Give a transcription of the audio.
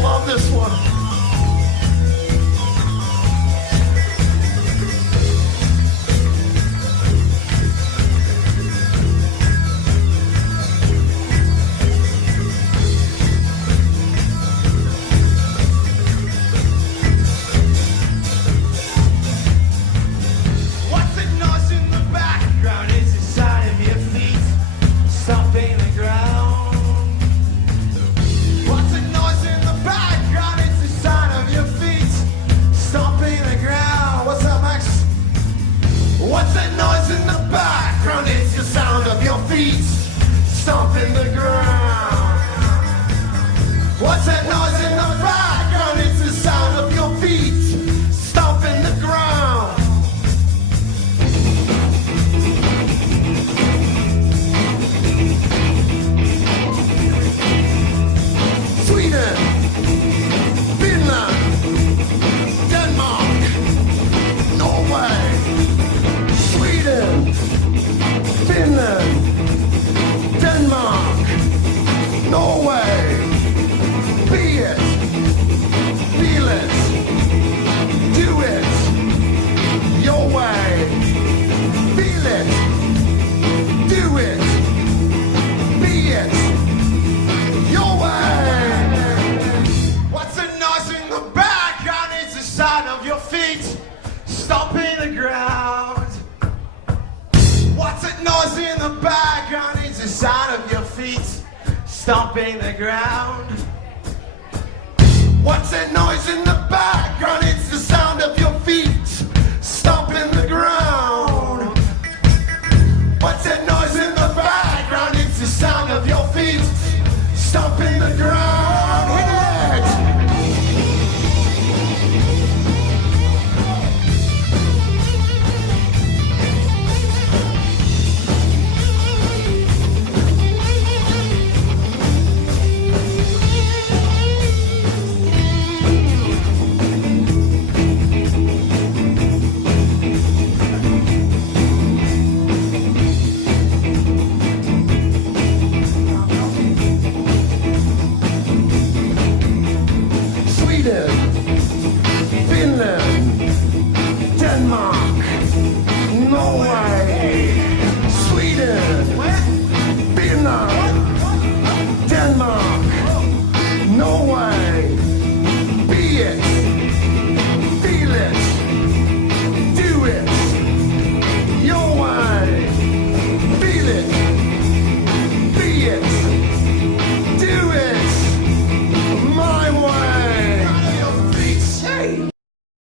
Love this one. What's that noise in the background? It's the sound of your feet stomping the ground. What's that noise in the background? It's the sound of your feet stomping the ground. What's up, Max? What's that noise in the background? It's the sound of your feet stomping the ground. What's that noise in the background? It's the sound of your feet stomping the ground. Sweden, Finland, Denmark, Norway. Sweden, Finland, Denmark, Norway. Be it, feel it, do it, your way. Feel it, do it, be it, your way. What's the noise in the background? It's the sound of your feet stomping the ground. What's that noise in the background? It's the sound of your feet stomping the ground. What's that noise in the background? It's the sound of your feet stomping the ground. What's that noise in the background? It's the sound of your feet stomping the ground. Hit it! Sweden, Finland, Denmark, Norway.